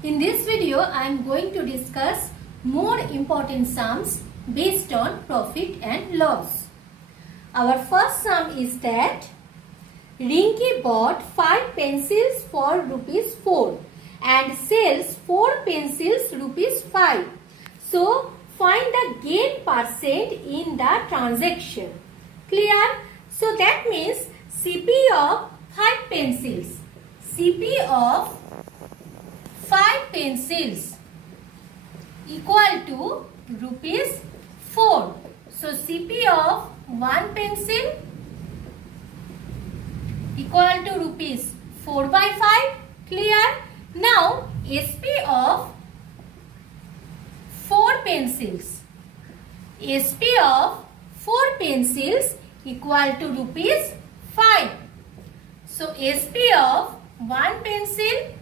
In this video, I am going to discuss more important sums based on profit and loss. Our first sum is that Rinki bought 5 pencils for rupees 4 and sells 4 pencils rupees 5. So, find the gain percent in the transaction. Clear? So, that means CP of 5 pencils. CP of 5 pencils equal to rupees 4. So, CP of 1 pencil equal to rupees 4 by 5. Clear? Now, SP of 4 pencils. SP of 4 pencils equal to rupees 5. So, SP of 1 pencil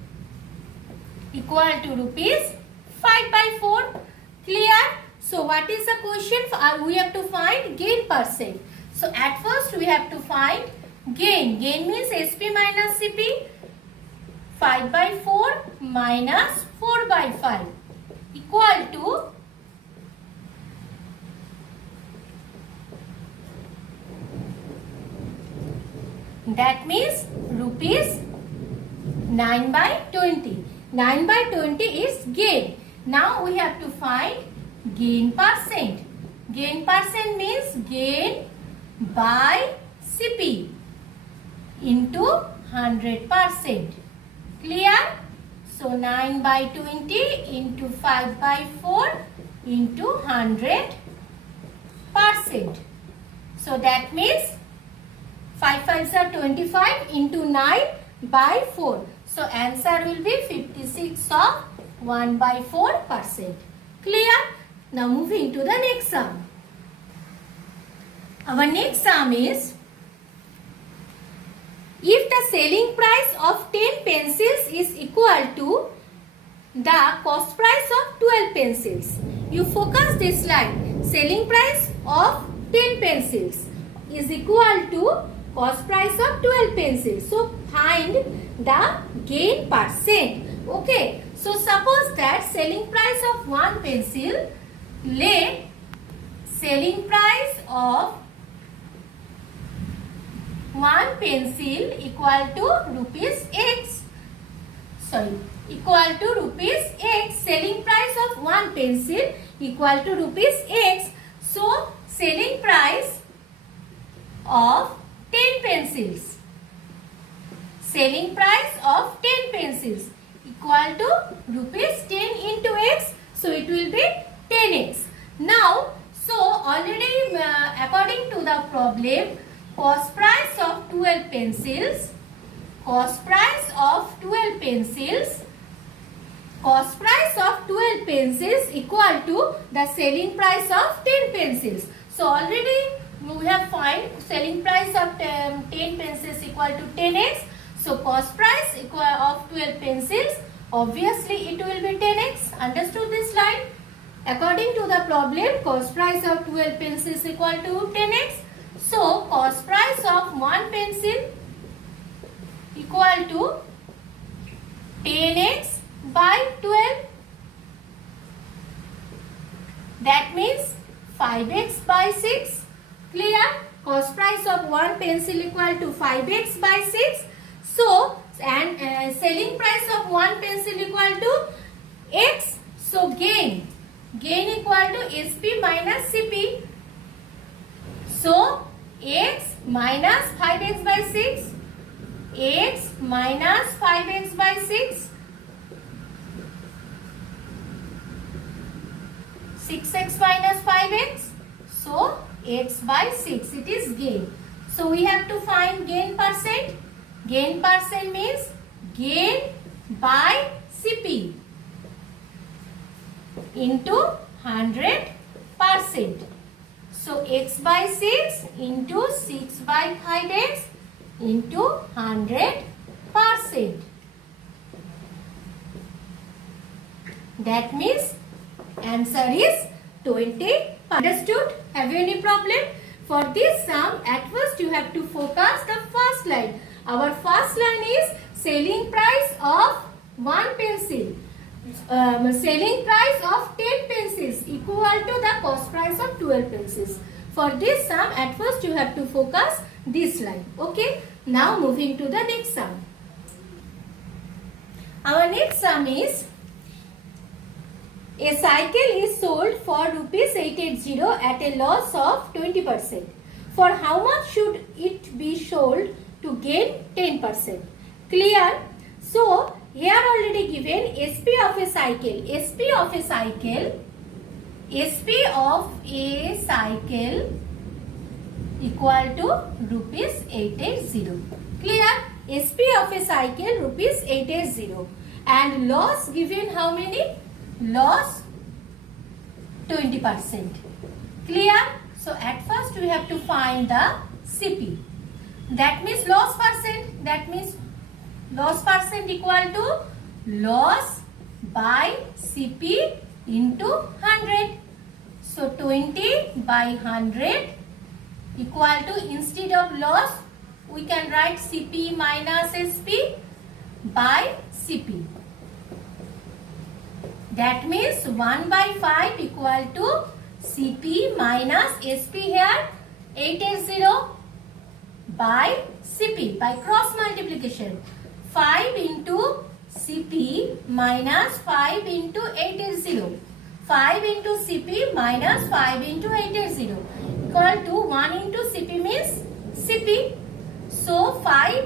equal to rupees 5 by 4. Clear? So, what is the question? We have to find gain percent. So, at first we have to find gain. Gain means SP minus CP. 5 by 4 minus 4 by 5 equal to that means rupees 9 by 20. 9 by 20 is gain. Now we have to find gain percent. Gain percent means gain by CP into 100%. Clear? So 9 by 20 into 5 by 4 into 100%. So that means 5 5s are 25 into 9 by 4. So answer will be 56 of 1 by 4%. Clear? Now moving to the next sum. Our next sum is, if the selling price of 10 pencils is equal to the cost price of 12 pencils. You focus this line. Selling price of 10 pencils is equal to cost price of 12 pencils. So, find the gain percent. Okay. So, suppose that selling price of 1 pencil, let selling price of 1 pencil equal to rupees X. Equal to rupees X. Selling price of 1 pencil equal to rupees X. So, selling price of 10 pencils. Selling price of 10 pencils equal to rupees 10 into X. So, it will be 10X. Now, so already according to the problem, cost price of 12 pencils, cost price of 12 pencils, cost price of 12 pencils equal to the selling price of 10 pencils. So, already we have find selling price of 10 pencils equal to 10x. So, cost price equal of 12 pencils, obviously it will be 10x. Understood this line? According to the problem, cost price of 12 pencils equal to 10x. So, cost price of 1 pencil equal to 10x by 12. That means 5x by 6. Clear? Cost price of 1 pencil equal to 5x by 6. So, and selling price of 1 pencil equal to x. So, gain equal to SP minus CP. So, x minus 5x by 6. X minus 5x by 6. 6x minus 5x. So, x by 6. It is gain. So, we have to find gain percent. Gain percent means gain by CP into 100%. So, x by 6 into 6 by 5x into 100%. That means answer is 20. Understood? Have you any problem? For this sum, at first you have to focus the first line. Our first line is selling price of 1 pencil. selling price of 10 pencils equal to the cost price of 12 pencils. For this sum, at first you have to focus this line. Okay. Now moving to the next sum. Our next sum is a cycle is sold for rupees 880 at a loss of 20%. For how much should it be sold to gain 10%? Clear? So, here already given SP of a cycle. SP of a cycle equal to rupees 880. Clear? SP of a cycle rupees 880. And loss given how many? Loss 20%. Clear? So at first we have to find the CP. That means loss percent. That means loss percent equal to loss by CP into 100. So 20 by 100 equal to, instead of loss we can write CP minus SP by CP. That means 1 by 5 equal to CP minus SP here 880 by CP by cross multiplication. 5 into CP minus 5 into 880. 5 into CP minus 5 into 880 equal to 1 into CP means CP. So 5,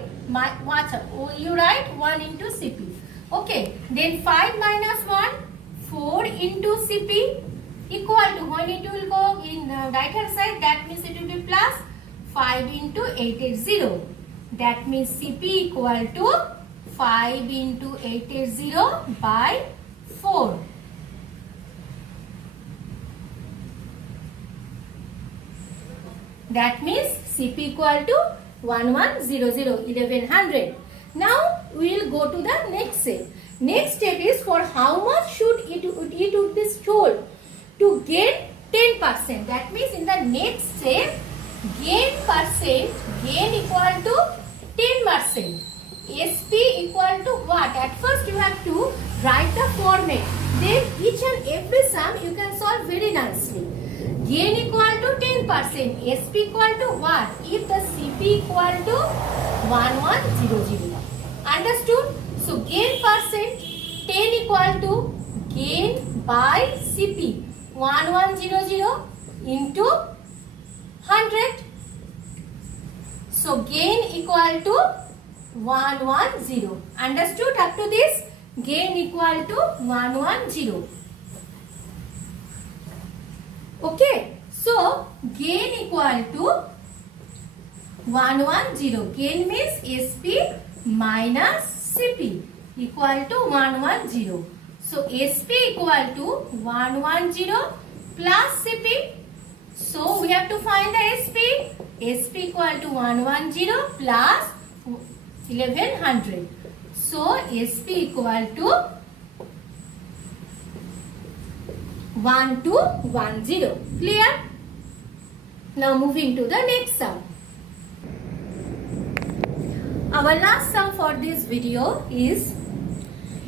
you write 1 into CP. Okay, then 5 minus 1, 4 into CP equal to, when it will go in right hand side, that means it will be plus 5 into 880. That means CP equal to 5 into 880 by 4. That means CP equal to 1100. Now we will go to the next step. Next step is for how much should it would be sold to gain 10%. That means in the next step, gain equal to 10%. SP equal to what? At first you have to write the format. Then each and every sum you can solve very nicely. Gain equal to 10%. SP equal to what? If the CP equal to 1100. Understood? So gain percent 10 equal to gain by CP 1100 into 100. So gain equal to 110. Understood up to this? Gain equal to 110. Okay. So gain equal to 110. Gain means SP minus CP equal to 110. So SP equal to 110 plus CP. So we have to find the SP. SP equal to 110 plus 1100. So SP equal to 1210. Clear? Now moving to the next sum. Our last sum for this video is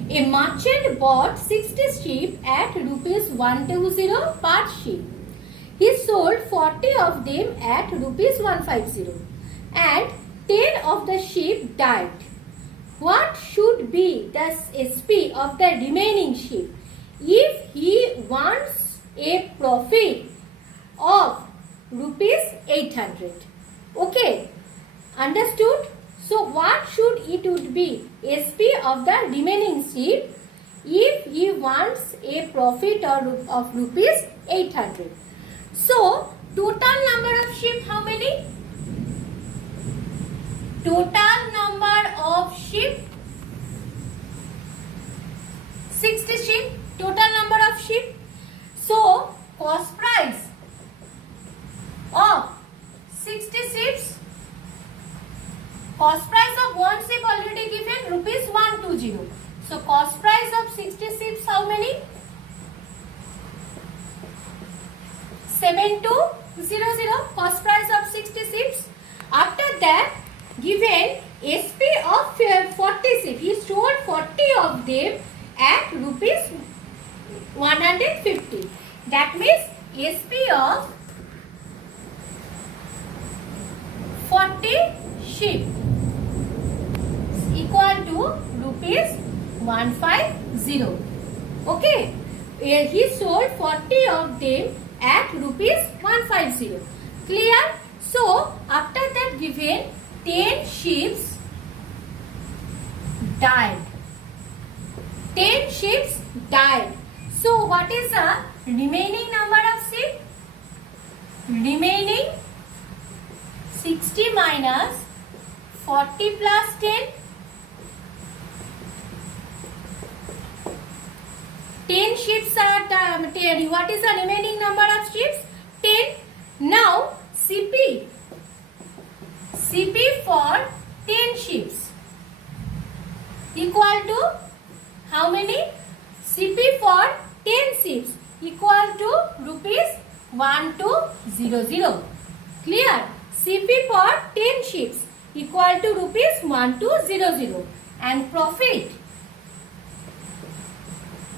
a merchant bought 60 sheep at rupees 120 per sheep. He sold 40 of them at rupees 150 and 10 of the sheep died. What should be the SP of the remaining sheep if he wants a profit of rupees 800? Okay, understood? So what should it would be? SP of the remaining sheep if he wants a profit of rupees 800. So total number of sheep how many? Total number of sheep 60 sheep. Total number of sheep. So cost price of 60 sheep. Cost price of one sheep already given rupees 120. So cost price of 60 sheep how many? 7200. Cost price of 60 sheep. After that, given SP of 40 sheep, he sold 40 of them at rupees 150. That means SP of 40 sheep equal to rupees 150. Okay. He sold 40 of them at rupees 150. Clear? So, after that given 10 sheep died. 10 sheep died. So, what is the remaining number of sheep? Remaining 60 minus 40 plus 10. 10 sheep are died. What is the remaining number of sheep? 10. Now, CP for 10 sheep equal to how many? CP for 10 sheep equal to rupees 1200. Clear? CP for 10 sheep equal to rupees 1200 and profit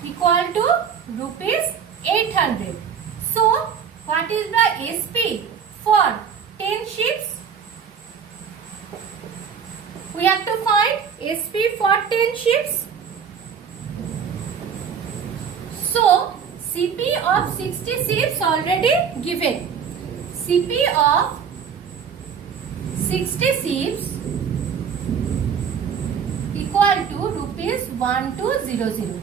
equal to rupees 800. So, what is the SP for 10 sheep? We have to find SP for 10 sheep. So, CP of 60 sheep already given. CP of 60 sheep equal to rupees 1200.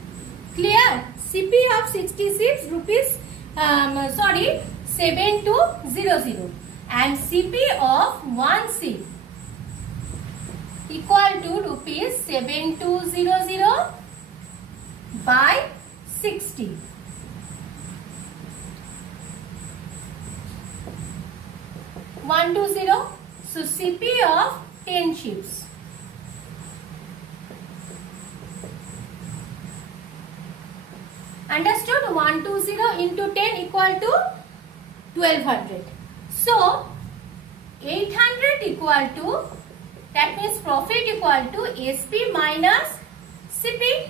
Clear? CP of 60 sheep rupees 7200 and CP of 1 sheep equal to rupees 7200 by 60. So CP of 10 sheep. Understood? 120 into 10 equal to 1200. So 800 equal to, that means profit equal to SP minus CP.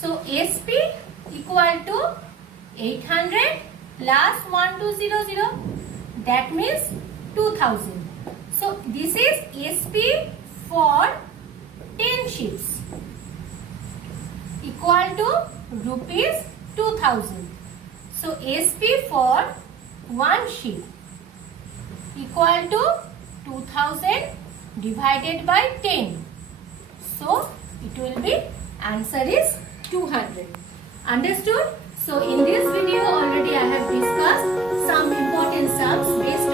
So SP equal to 800 plus 1200. That means 2000. So this is SP for 10 sheep equal to rupees 2000. So SP for 1 sheep equal to 2000 divided by 10. So it will be, answer is 200. Understood? So in this video already I have discussed some important sums based